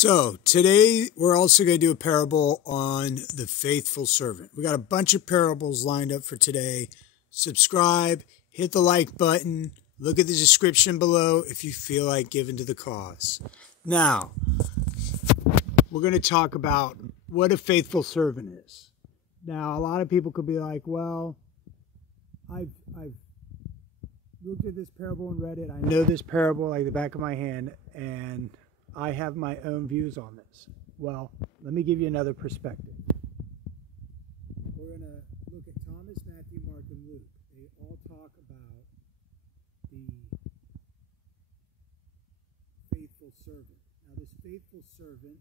So today we're also going to do a parable on the faithful servant. We got a bunch of parables lined up for today. Subscribe, hit the like button, look at the description below if you feel like giving to the cause. Now, we're going to talk about what a faithful servant is. Now, a lot of people could be like, well, I've looked at this parable and read it. I know this parable like the back of my hand, and I have my own views on this. Well, let me give you another perspective. We're going to look at Thomas, Matthew, Mark, and Luke. They all talk about the faithful servant. Now, this faithful servant,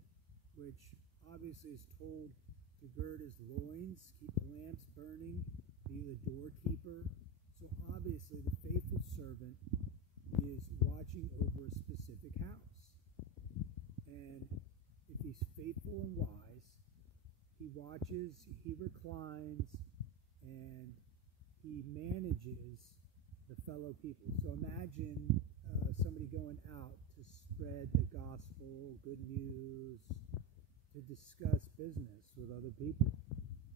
which obviously is told to gird his loins, keep the lamps burning, be the doorkeeper. So obviously the faithful servant is watching over a specific house. And if he's faithful and wise, he watches, he reclines, and he manages the fellow people. So imagine somebody going out to spread the gospel, good news, to discuss business with other people.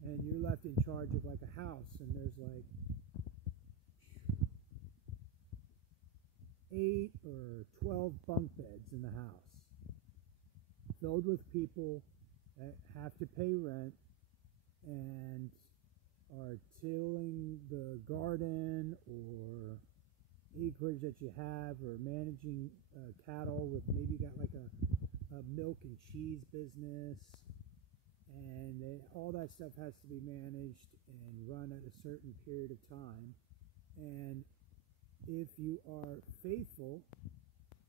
And you're left in charge of like a house, and there's like 8 or 12 bunk beds in the house, filled with people that have to pay rent and are tilling the garden or acreage that you have, or managing cattle with, maybe you got like a milk and cheese business, and all that stuff has to be managed and run at a certain period of time. And if you are faithful,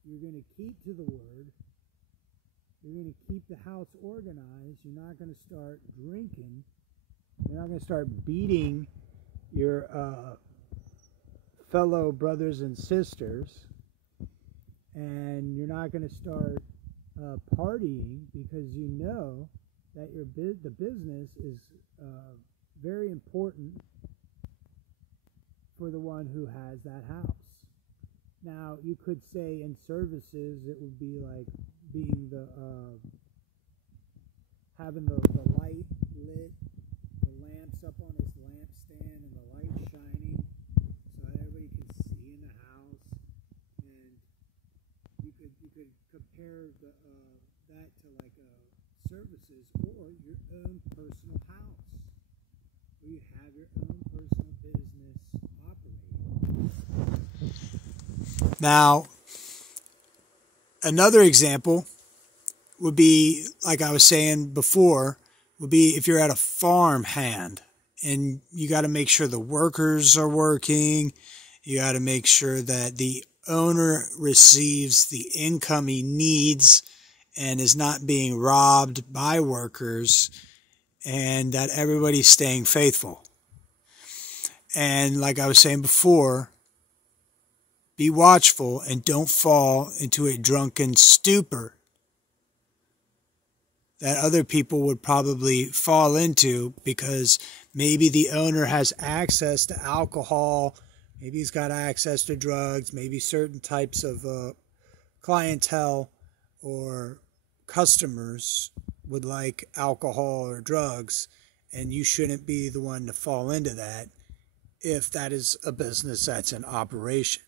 you're going to keep to the word. You're going to keep the house organized. You're not going to start drinking. You're not going to start beating your fellow brothers and sisters. And you're not going to start partying, because you know that the business is very important for the one who has that house. Now, you could say in services it would be like being the having the light lit, the lamps up on his lampstand, and the light shining so that everybody can see in the house. And you could compare that to like services, or your own personal house, where you have your own personal business operating. Now, another example would be, like I was saying before, would be if you're at a farm hand and you got to make sure the workers are working. You got to make sure that the owner receives the income he needs and is not being robbed by workers, and that everybody's staying faithful. And like I was saying before, be watchful and don't fall into a drunken stupor that other people would probably fall into, because maybe the owner has access to alcohol, maybe he's got access to drugs, maybe certain types of clientele or customers would like alcohol or drugs, and you shouldn't be the one to fall into that if that is a business that's in operation.